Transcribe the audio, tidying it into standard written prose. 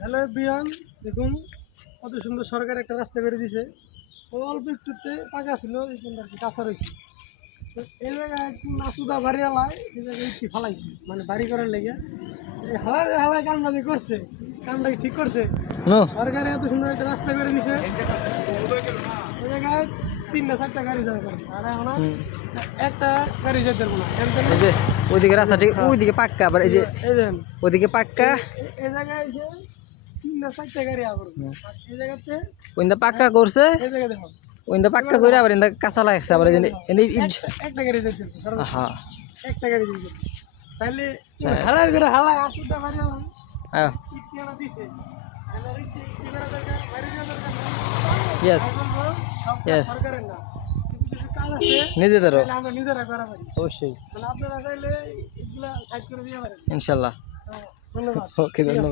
Hello বিয়ান, দেখুন কত সুন্দর সরকার একটা রাস্তা করে দিছে। অল্প একটুতে পাকা ছিল, এই আর কি কাঁচা রয়েছে। তো এই জায়গায় একটু নাসুদা বাড়ি হালায়, এই জায়গায় ইটটি ফালাইছে, মানে বাড়ি করার লেগে। এই হালায় হালায় কামটা যে করছে, কামটা ঠিক করছে। সরকারে এত সুন্দর একটা রাস্তা করে দিছে, ওই জায়গায় 3-4টা গাড়ি যাওয়া করে, আর এখন একটা গাড়ি যেতে পারবো না। এই যে ওইদিকে রাস্তা ঠিক, ওইদিকে পাক্কা, আবার এই যে এই দেন ওইদিকে পাক্কা, এই জায়গায় যে 3-4টা গাড়ি আবার এই জায়গাতে ওইন্দা পাক্কা করছে, এই জায়গা দেখো ওইন্দা পাক্কা করে আবার ইন্দা কাঁচা লাগছে, আবার একটা গাড়ি যেতে হ্যাঁ একটা গাড়ি যেতে তাহলে হালার করে হালায় আসুদা বাড়ি হ্যাঁ ইতিহাস দিছে বাড়ি দেওয়া দরকার না। ইয়েস সব Yes. সরকারের না, কিছু কিছু কাজ আছে নিজেদেরও তাহলে আমরা নিজেরা করা পারি। অবশ্যই তাহলে আপনারা চাইলে এগুলা সাইড করে দিয়ে পারেন। ইনশাল্লাহ। ধন্যবাদ। ওকে, ধন্যবাদ।